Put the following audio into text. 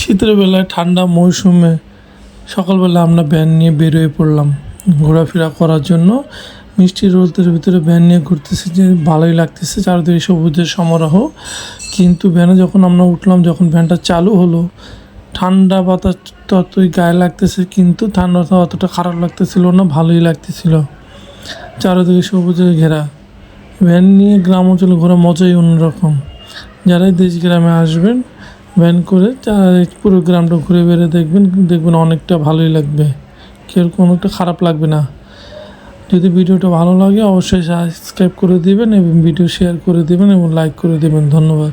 শীতের বেলায় ঠান্ডা মৌসুমে সকালবেলা আমরা ভ্যান নিয়ে বেরোয় পড়লাম। ঘোরাফেরা করার জন্য মিষ্টি রোদের ভিতরে ভ্যান নিয়ে ঘুরতেছি যে ভালোই লাগতেছে, চারদিকে সবুজের সমারোহ। কিন্তু ভ্যানে যখন আমরা উঠলাম, যখন ভ্যানটা চালু হলো, ঠান্ডা বাতাস ততই গায়ে লাগতেছে, কিন্তু ঠান্ডাটা অতটা খারাপ লাগতেছিল না, ভালোই লাগতেছিল। চারিদিকে সবুজে ঘেরা। ভ্যান নিয়ে গ্রাম অঞ্চলে ঘোরা মজাই অন্যরকম। যারাই দেশ গ্রামে আসবেন ভ্যান করে পুরো গ্রামটা ঘুরে বেড়ে দেখবেন দেখবেন অনেকটা ভালোই লাগবে। কেরকম একটা খারাপ লাগবে না। যদি ভিডিওটা ভালো লাগে অবশ্যই সাবস্ক্রাইব করে দেবেন এবং ভিডিও শেয়ার করে দেবেন এবং লাইক করে দেবেন। ধন্যবাদ।